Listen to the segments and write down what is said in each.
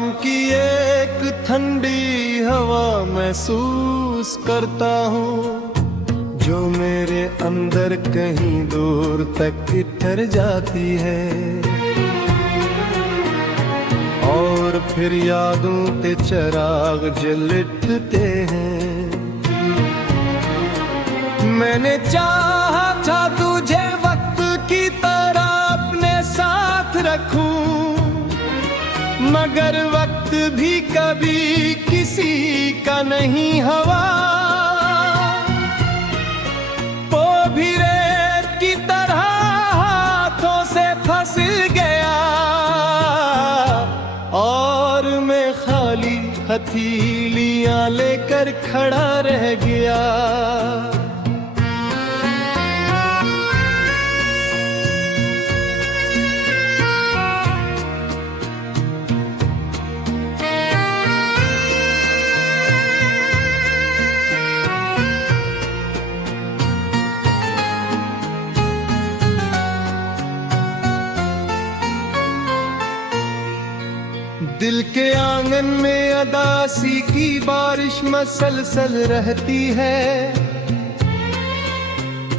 शाम की एक ठंडी हवा महसूस करता हूँ, जो मेरे अंदर कहीं दूर तक ठहर जाती है। और फिर यादों के चिराग जलते हैं। मैंने चाहा था तुझे वक्त की तरह अपने साथ रखूं, मगर वक्त भी कभी किसी का नहीं हवा। वो भी रेत की तरह हाथों से फंस गया, और मैं खाली हथेलियां लेकर खड़ा रह गया। दिल के आंगन में अदासी की बारिश मसलसल रहती है।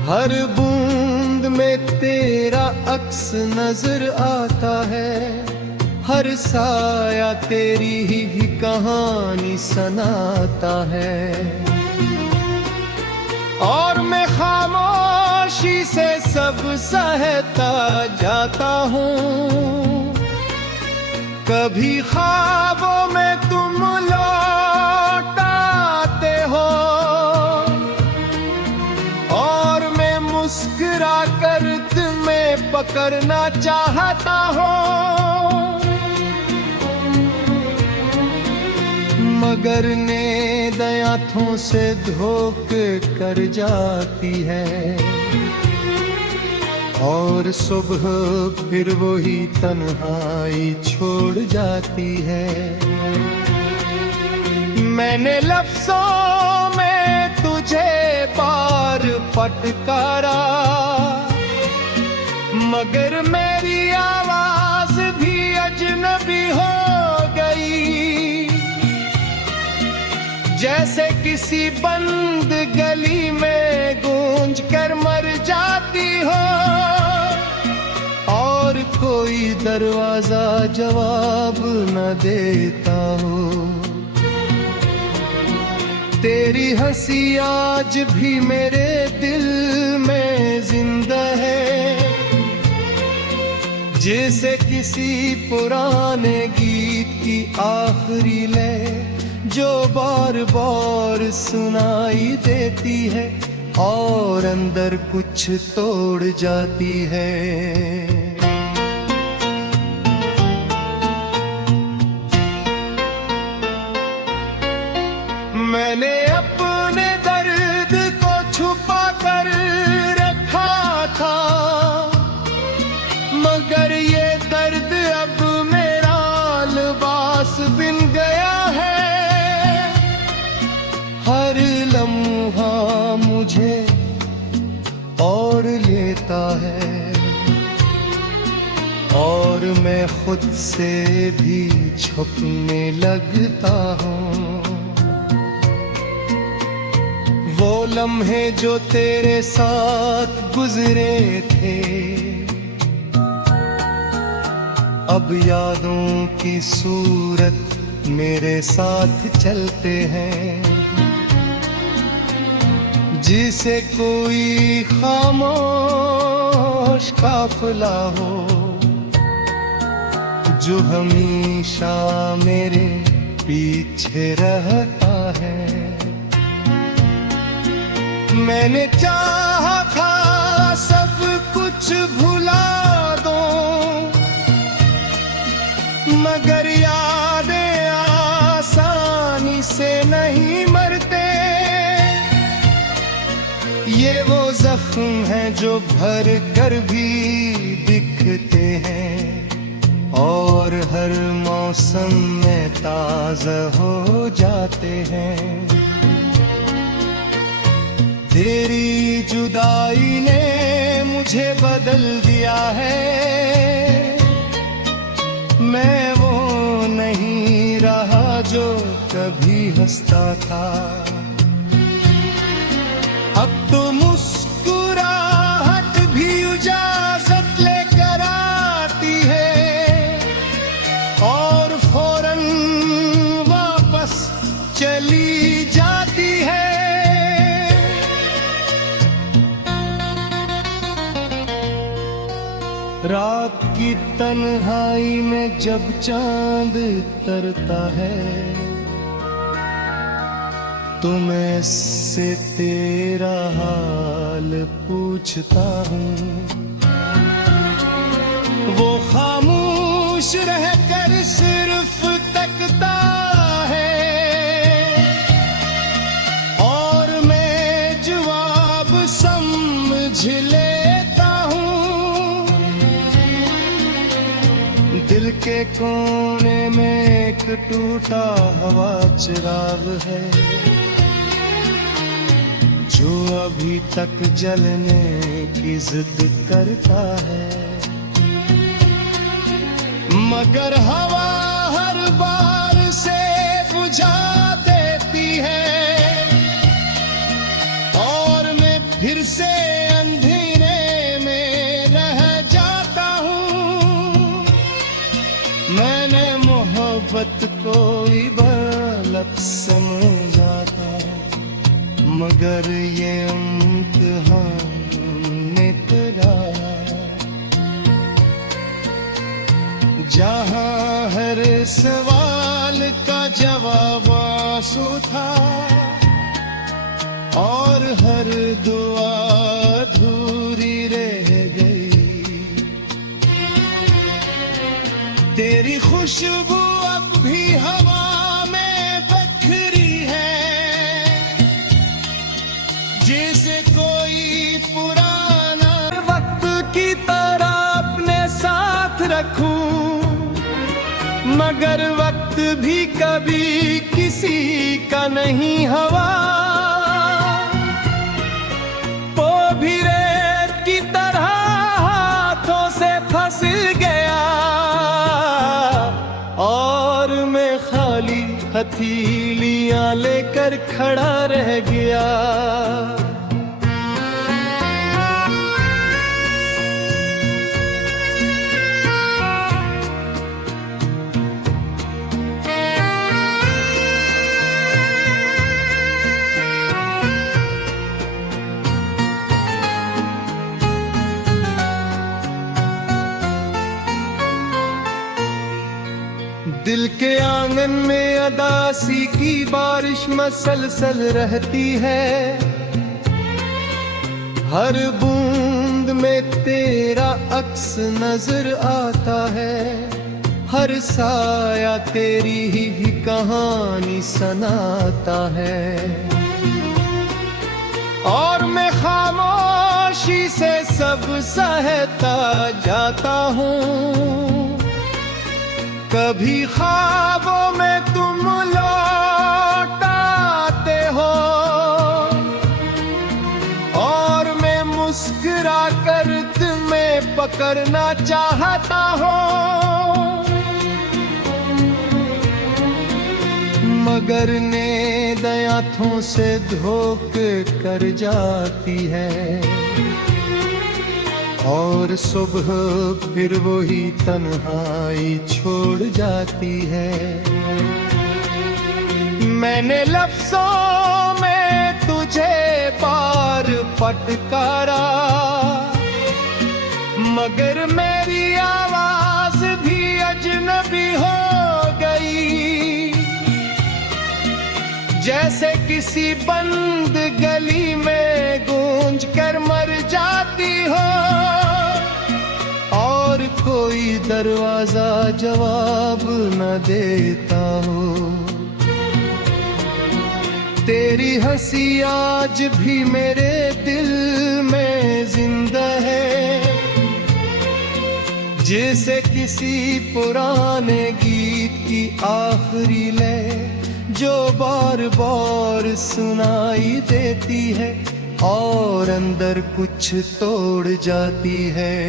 हर बूंद में तेरा अक्स नजर आता है। हर साया तेरी ही कहानी सुनाता है। और मैं खामोशी से सब सहता जाता हूँ। कभी ख्वाबों में तुम लौट आते हो, और मैं मुस्कुरा कर तुम्हें पकड़ना चाहता हूँ, मगर नींद आँखों से धोखे कर जाती है। और सुबह फिर वही तन्हाई छोड़ जाती है। मैंने लफ्जों में तुझे बार फटकारा, मगर मेरी आवाज भी अजनबी हो गई। जैसे किसी बंद गली में गूंज कर मर जाती हो, और कोई दरवाजा जवाब न देता हो। तेरी हंसी आज भी मेरे दिल में जिंदा है, जैसे किसी पुराने गीत की आखिरी लय, जो बार बार सुनाई देती है और अंदर कुछ तोड़ जाती है। मैंने अपने दर्द को छुपा कर रखा था, मगर ये दर्द अब मेरा लिबास बिन गया है। हर लम्हा मुझे और लेता है, और मैं खुद से भी छुपने लगता हूँ। वो लम्हे जो तेरे साथ गुजरे थे, अब यादों की सूरत मेरे साथ चलते हैं। जिसे कोई खामोश काफिला हो, जो हमेशा मेरे पीछे रहता है। मैंने चाहा था सब कुछ भुला दूं, मगर यादें आसानी से नहीं मरते। ये वो जख्म हैं जो भर कर भी दिखते हैं, और हर मौसम में ताज़ा हो जाते हैं। तेरी जुदाई ने मुझे बदल दिया है, मैं वो नहीं कभी हंसता था, अब तो मुस्कुराहट भी इजाजत लेकर आती है और फौरन वापस चली जाती है। रात की तन्हाई में जब चांद तरता है तो मैं से तेरा हाल पूछता हूँ, वो खामोश रहकर सिर्फ तकता है और मैं जवाब समझ लेता हूँ। दिल के कोने में एक टूटा हुआ चिराग है जो अभी तक जलने की जिद करता है, मगर हवा हर बार से बुझा देती है और मैं फिर से अंधेरे में रह जाता हूँ। मैंने मोहब्बत को इबादत समझा था, मगर ये इम्तिहान ने तेरा, जहाँ हर सवाल का जवाब आंसू था और हर दुआ अधूरी रह गई। तेरी खुशबू अब भी हवा में बिखरी है, जैसे कोई पुराना वक्त की तरह अपने साथ रखूं, मगर वक्त भी कभी किसी का नहीं हवा। वो भी रेत की तरह हाथों से फंस गया और मैं खाली हथेलियां लेकर खड़ा रह गया। दिल के आंगन में अदासी की बारिश मसलसल रहती है, हर बूंद में तेरा अक्स नजर आता है, हर साया तेरी ही कहानी सुनाता है और मैं खामोशी से सब सहता जाता हूँ। कभी ख्वाबों में तुम लौट आते हो और मैं मुस्कुरा कर तुम्हें पकड़ना चाहता हूँ, मगर नींद आँखों से धोखे कर जाती है और सुबह फिर वही तन्हाई छोड़ जाती है। मैंने लफ्जों में तुझे बार फटकारा, मगर मेरी आवाज भी अजनबी हो गई, जैसे किसी बंद गली में गूंज कर मर जाती हो और कोई दरवाजा जवाब न देता हो। तेरी हंसी आज भी मेरे दिल में जिंदा है, जैसे किसी पुराने गीत की आखिरी लय जो बार बार सुनाई देती है और अंदर कुछ तोड़ जाती है।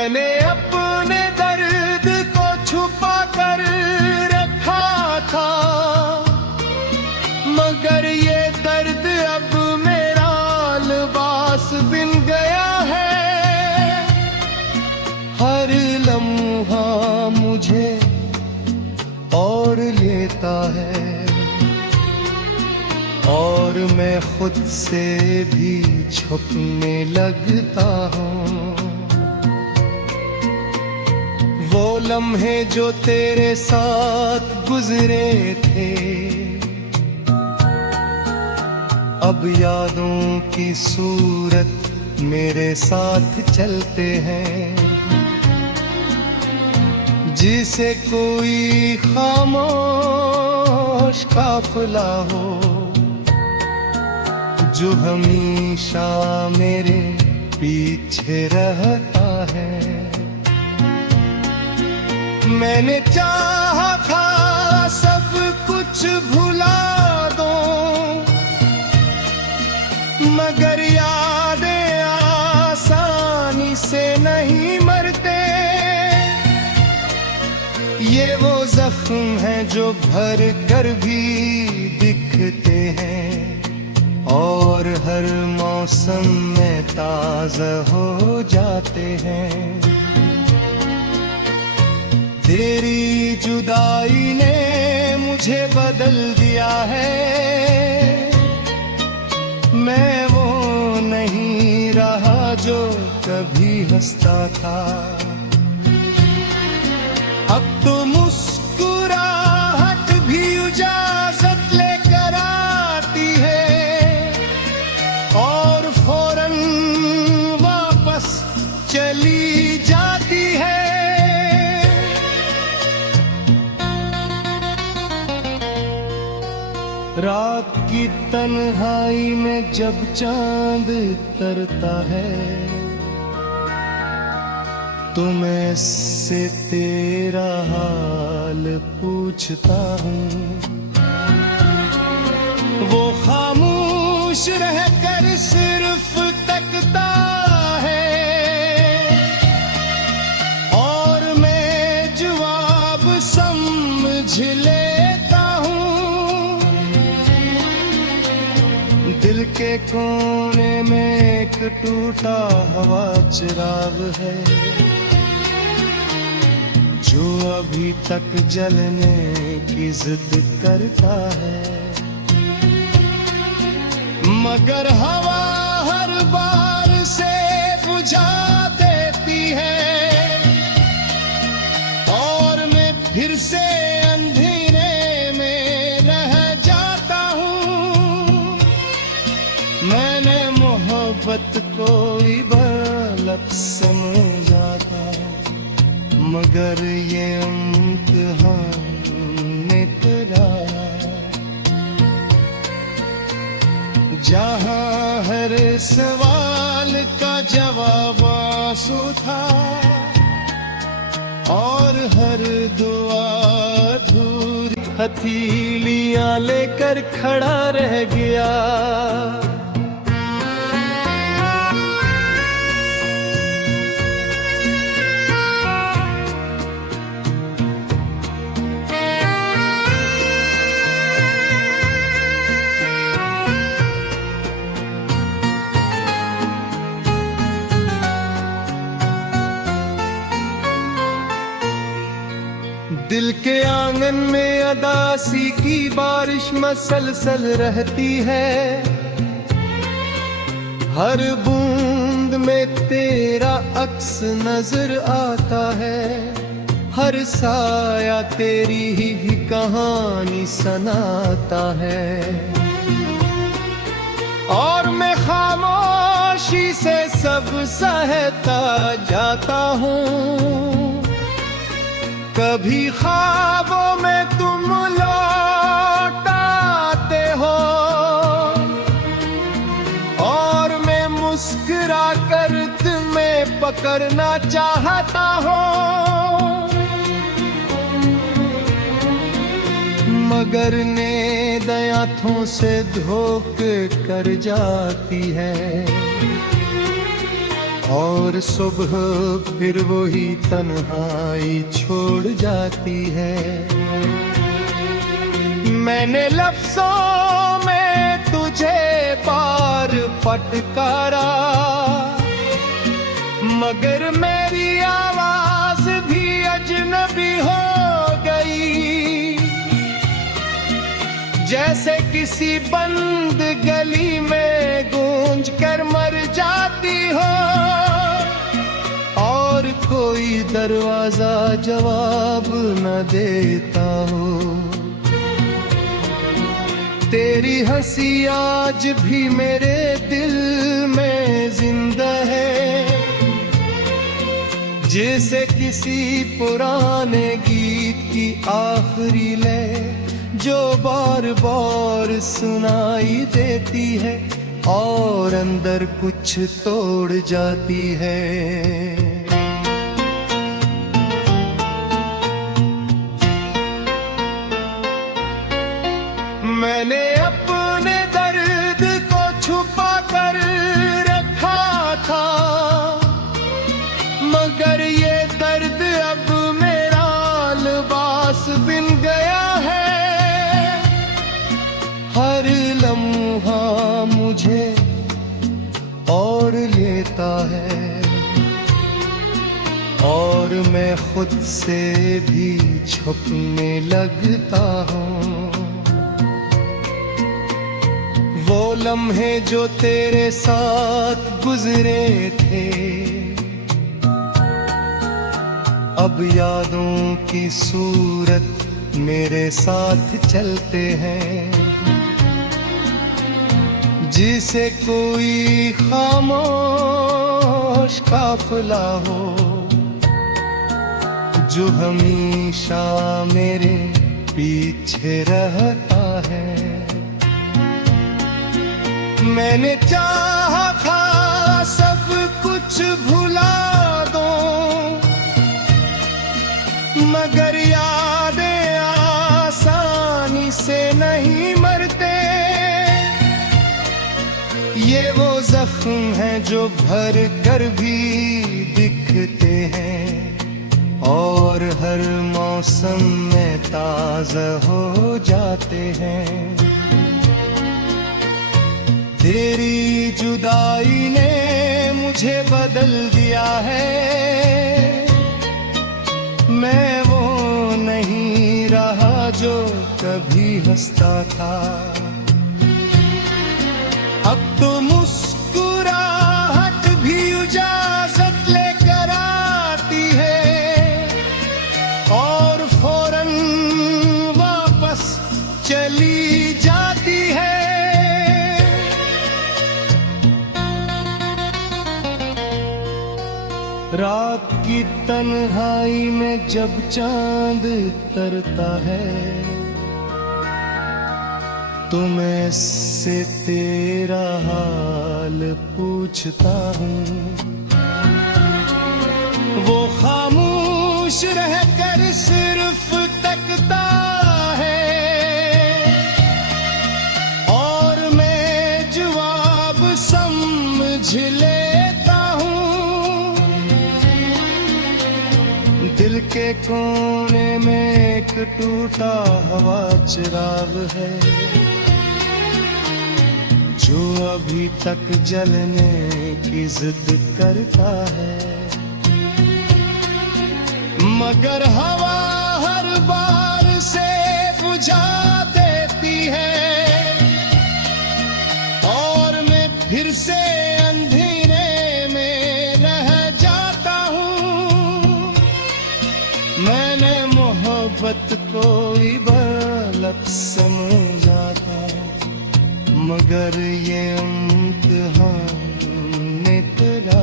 मैंने अपने दर्द को छुपा कर रखा था, मगर ये दर्द अब मेरा लिबास बिन गया है। हर लम्हा मुझे और लेता है, और मैं खुद से भी छुपने लगता हूँ। वो लम्हे जो तेरे साथ गुजरे थे, अब यादों की सूरत मेरे साथ चलते हैं। जिसे कोई खामोश काफिला हो, जो हमेशा मेरे पीछे रहता है। मैंने चाहा था सब कुछ भुला दूं, मगर यादें आसानी से नहीं मरते। ये वो जख्म हैं जो भर कर भी दिखते हैं, और हर मौसम में ताज़ा हो जाते हैं। तेरी जुदाई ने मुझे बदल दिया है, मैं वो नहीं रहा जो कभी हंसता था। अब तो मुस्कुराहट भी इजाजत लेकर आती है, और फौरन वापस चली जाती है। रात की तन्हाई में जब चांद तरता है, तो मैं से तेरा हाल पूछता हूँ। वो खामोश रहकर सिर्फ तकता है, और मैं जवाब समझ लेता हूँ। दिल के कोने में एक टूटा हुआ चिराग है, जो अभी तक जलने की जिद करता है। मगर हवा हर बार से बुझा देती है, और मैं फिर से अंधेरे में रह जाता हूँ। मैंने मोहब्बत को इबादत समझा था, मगर ये इम्तिहान तेरा, जहाँ हर सवाल का जवाब आंसू था, और हर दुआ अधूरी। हथेलियाँ लेकर खड़ा रह गया, दिल के आंगन में अदासी की बारिश मसलसल रहती है। हर बूंद में तेरा अक्स नजर आता है, हर साया तेरी ही कहानी सुनाता है। और मैं खामोशी से सब सहता जाता हूँ। कभी ख्वाबों में तुम लौट आते हो, और मैं मुस्कुरा कर तुम्हें पकड़ना चाहता हूँ। मगर नींद आँखों से धोखे कर जाती है, और सुबह फिर वही तन्हाई छोड़ जाती है। मैंने लफ्जों में तुझे बार फटकारा, मगर मेरी आवाज भी अजनबी हो गई। जैसे किसी बंद गली में गूंज कर मर जाती हो, और कोई दरवाजा जवाब न देता हो। तेरी हंसी आज भी मेरे दिल में जिंदा है, जैसे किसी पुराने गीत की आखिरी लय जो बार बार सुनाई देती है और अंदर कुछ तोड़ जाती है। मैंने अपने दर्द को छुपा कर रखा था, मगर ये दर्द अब मेरा लिबास बिन गया है। हर लम्हा मुझे और लेता है, और मैं खुद से भी छुपने लगता हूँ। वो लम्हे जो तेरे साथ गुजरे थे, अब यादों की सूरत मेरे साथ चलते हैं। जिसे कोई खामोश काफिला हो, जो हमेशा मेरे पीछे रहता है। मैंने चाहा था सब कुछ भुला दूं, मगर यादें आसानी से नहीं मरते। ये वो जख्म हैं जो भर कर भी दिखते हैं, और हर मौसम में ताज़ा हो जाते हैं। तेरी जुदाई ने मुझे बदल दिया है, मैं वो नहीं रहा जो कभी हंसता था। अब तो मुस्कुराहट भी इजाजत लेकर आती है, और फौरन वापस चली जाती है। रात की तन्हाई में जब चांद तरता है, तो मैं इससे तेरा हाल पूछता हूँ। वो खामोश रहकर सिर्फ तकता है, और मैं जवाब समझ लेता हूँ। दिल के कोने में एक टूटा हुआ चिराग है, जो अभी तक जलने की जिद करता है। मगर हवा हर बार से बुझा देती है, और मैं फिर से अंधेरे में रह जाता हूँ। मैंने मोहब्बत को इबादत समझा था, मगर ये इम्तिहान ने तेरा।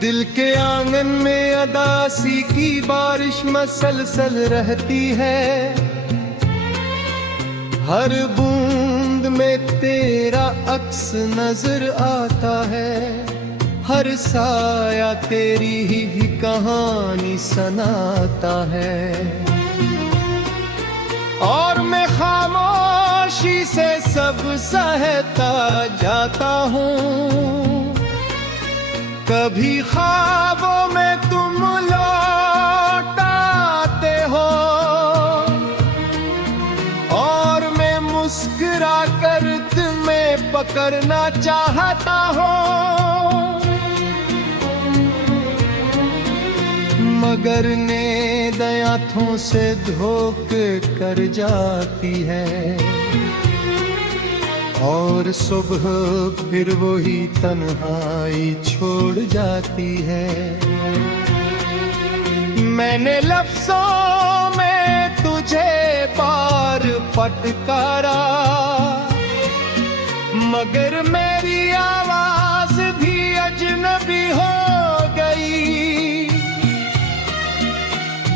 दिल के आंगन में अदासी की बारिश मसलसल रहती है, हर बूंद में तेरा अक्स नजर आता है। हर साया तेरी ही कहानी सुनाता है, और मैं खामोश खामोशी से सब सहता जाता हूँ। कभी ख्वाबों में तुम लौट आते हो और मैं मुस्कुरा कर तुम्हें पकड़ना चाहता हूँ, मगर नींद आँखों से धोख कर जाती है और सुबह फिर वही तन्हाई छोड़ जाती है। मैंने लफ्जों में तुझे बार फटकारा, मगर मेरी आवाज भी अजनबी हो गई।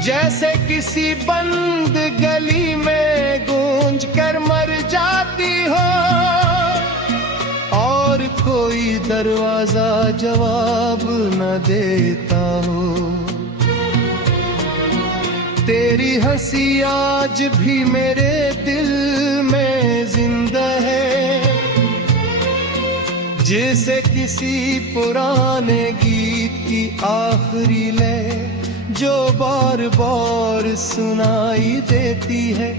जैसे किसी बंद गली में गूंज कर मर जाती हो और कोई दरवाजा जवाब न देता हो। तेरी हंसी आज भी मेरे दिल में जिंदा है, जैसे किसी पुराने गीत की आखिरी लय जो बार बार सुनाई देती है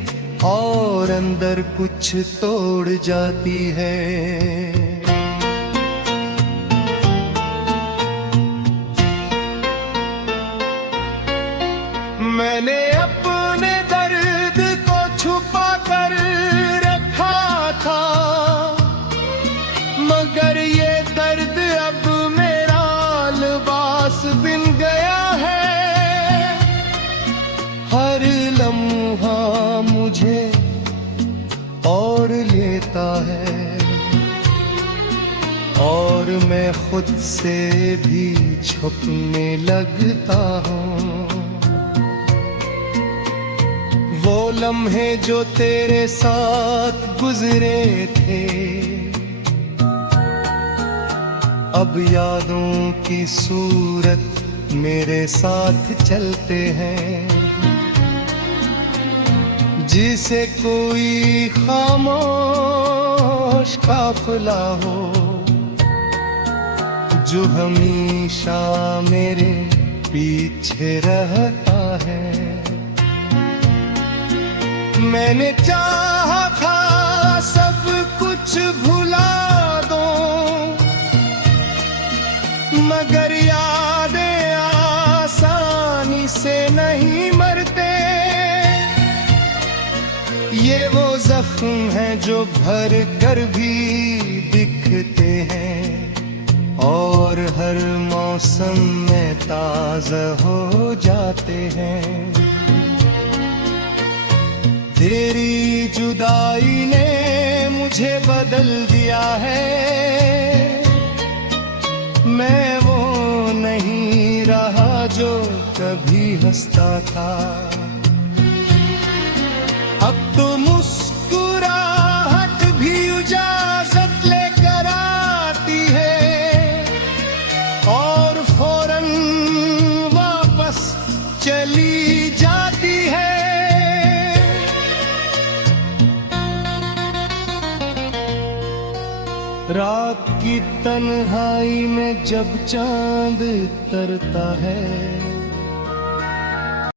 और अंदर कुछ तोड़ जाती है। मैंने अपने दर्द को छुपा कर रखा था, मगर ये दर्द अब मेरा लिबास बिन गया है। हर लम्हा मुझे और लेता है और मैं खुद से भी छुपने लगता हूँ। वो लम्हे जो तेरे साथ गुजरे थे अब यादों की सूरत मेरे साथ चलते हैं। जिसे कोई खामोश काफिला हो जो हमेशा मेरे पीछे रहता है। मैंने चाहा था सब कुछ भुला दूं, मगर यादें आसानी से नहीं मरते। ये वो जख्म हैं जो भर कर भी दिखते हैं और हर मौसम में ताज़ा हो जाते हैं। तेरी जुदाई ने मुझे बदल दिया है, मैं वो नहीं रहा जो कभी हंसता था। अब तो मुस्कुराहट भी इजाजत लेकर आती है और फौरन वापस चली जाती है। रात की तन्हाई में जब चांद तरता है